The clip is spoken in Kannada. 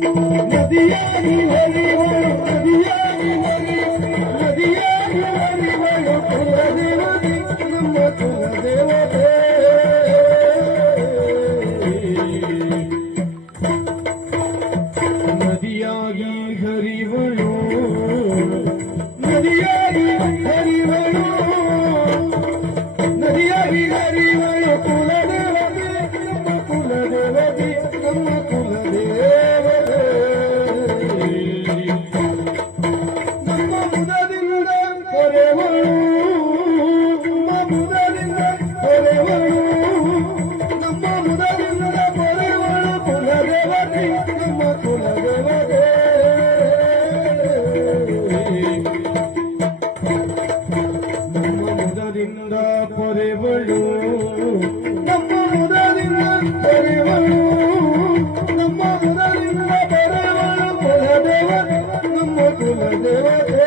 ನದಿಯಾಗಿ ಹರಿವಳು ನದಿಯಾಗಿ ನದಿಯಾಗಿ ಹರಿವಳು ಕುಲದೇವತೆ ನಮ್ಮ ಕುಲದೇವತೆ ನದಿಯಾಗಿ ಹರಿವಳು ನದಿಯಾಗಿ ಹರಿವಳು ನದಿಯಾಗಿ ಹರಿವಳು ಕುಲದೇವತೆ ನಮ್ಮ ಕುಲದೇವತೆ ನಮ್ಮ ಕುಲದೇವತೆ ನಮ್ಮ ಮುದದಿಂದ ಹೊರೆವಳು ನಮ್ಮ ಮುದದಿಂದ ಹೊರೆವಳು ನಮ್ಮ ಮುದದಿಂದ ಹೊರೆವಳು ಕುಲದೇವತೆ ನಮ್ಮ ಕುಲದೇವತೆ ನಮ್ಮ ಮುದದಿಂದ ಪೊರೆವಳು ನಮ್ಮ ಮುದದಿಂದ ಪೊರೆವಳು ನಮ್ಮ ಮುದದಿಂದ ಪೊರೆವಳು ಕುಲದೇವತೆ ನಮ್ಮ ಕುಲದೇವತೆ